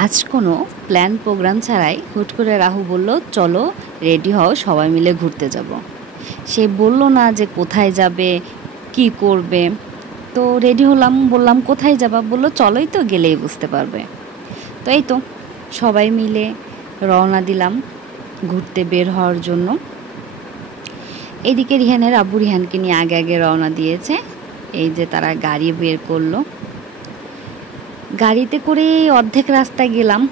আজ কোনো plan programme ছাড়াই হুট করে রাহু বলল, চলো রেডি হও, সবাই মিলে ঘুরতে যাব। সে বলল না যে কোথায় যাবে, কি করবে। তো রেডি হলাম, বললাম কোথায় যাবা, বললো চলোই তো, গেলেই বুঝতে পারবে। তো এই তো সবাই মিলে রওনা দিলাম ঘুরতে বের হওয়ার জন্য। এদিকে রিহানের আব্বু রিহানকে নিয়ে আগে আগে রওনা দিয়েছে। এই যে তারা গাড়ি বের করলো, গাড়িতে করে অর্ধেক রাস্তায় গেলাম।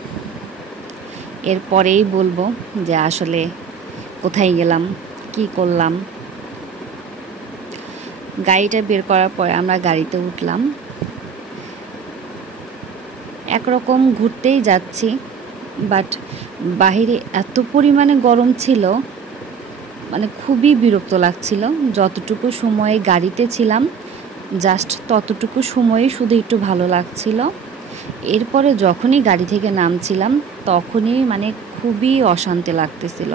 এরপরেই বলবো যে আসলে কোথায় গেলাম, কি করলাম। গাড়িটা বের করার পরে আমরা গাড়িতে উঠলাম। একরকম ঘুরতেই যাচ্ছি, বাট বাহিরে এত পরিমাণে গরম ছিল, মানে খুবই বিরক্ত লাগছিল। যতটুকু সময়ে গাড়িতে ছিলাম জাস্ট ততটুকু সময়ে শুধু একটু ভালো লাগছিল। এরপরে যখনই গাড়ি থেকে নামছিলাম তখনই মানে খুবই অশান্তি লাগতেছিল।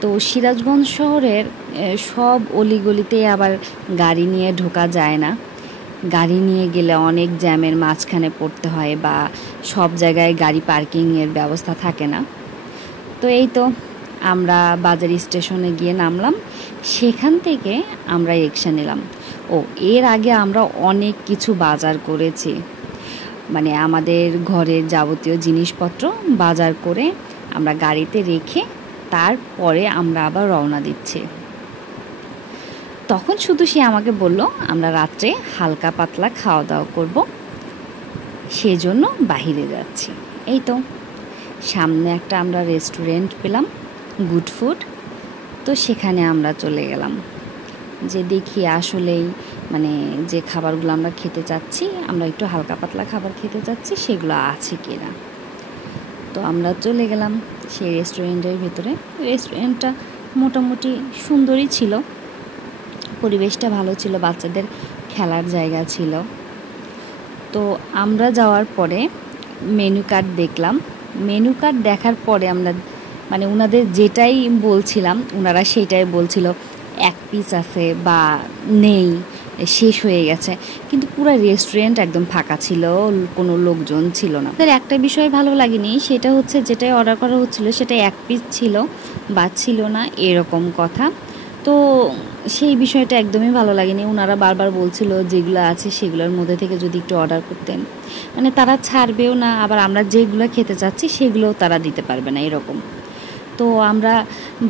তো সিরাজগঞ্জ শহরের সব অলিগলিতে আবার গাড়ি নিয়ে ঢোকা যায় না। গাড়ি নিয়ে গেলে অনেক জ্যামের মাঝখানে পড়তে হয়, বা সব জায়গায় গাড়ি পার্কিংয়ের ব্যবস্থা থাকে না। তো এই তো আমরা বাজার স্টেশনে গিয়ে নামলাম, সেখান থেকে আমরা রিক্সা নিলাম। এর আগে আমরা অনেক কিছু বাজার করেছি, মানে আমাদের ঘরের যাবতীয় জিনিসপত্র বাজার করে আমরা গাড়িতে রেখে তারপরে আমরা আবার রওনা দিচ্ছি। তখন শুধু সে আমাকে বলল আমরা রাত্রে হালকা পাতলা খাওয়া দাওয়া করব, সেজন্য বাহিরে যাচ্ছি। এই তো সামনে একটা আমরা রেস্টুরেন্ট পেলাম, গুড ফুড। তো সেখানে আমরা চলে গেলাম যে দেখি আসলেই মানে যে খাবারগুলো আমরা খেতে চাচ্ছি, আমরা একটু হালকা পাতলা খাবার খেতে চাচ্ছি, সেগুলো আছে কি না। তো আমরা চলে গেলাম সেই রেস্টুরেন্টের ভিতরে। রেস্টুরেন্টটা মোটামুটি সুন্দরই ছিল, পরিবেশটা ভালো ছিল, বাচ্চাদের খেলার জায়গা ছিল। তো আমরা যাওয়ার পরে মেনু কার্ড দেখলাম। মেনু কার্ড দেখার পরে আমরা মানে ওনাদের যেটাই বলছিলাম ওনারা সেটাই বলছিল, এক পিস আছে বা নেই, শেষ হয়ে গেছে। কিন্তু পুরো রেস্টুরেন্ট একদম ফাঁকা ছিল, কোনো লোকজন ছিল না। তার একটা বিষয় ভালো লাগেনি, সেটা হচ্ছে যেটাই অর্ডার করা হচ্ছিল সেটা এক পিস ছিল বা ছিল না, এরকম কথা। তো সেই বিষয়টা একদমই ভালো লাগেনি। ওনারা বারবার বলছিল যেগুলো আছে সেগুলোর মধ্যে থেকে যদি একটু অর্ডার করতেন, মানে তারা ছাড়বেও না, আবার আমরা যেগুলো খেতে চাচ্ছি সেগুলোও তারা দিতে পারবে না, এরকম। তো আমরা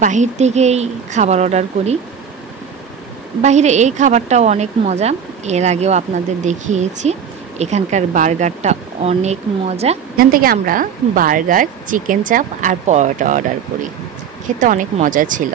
বাহির থেকেই খাবার অর্ডার করি। বাহিরে এই খাবারটাও অনেক মজা, এর আগেও আপনাদের দেখিয়েছি। এখানকার বার্গারটা অনেক মজা। এখান থেকে আমরা বার্গার, চিকেন চাপ আর পরোটা অর্ডার করি, খেতে অনেক মজা ছিল।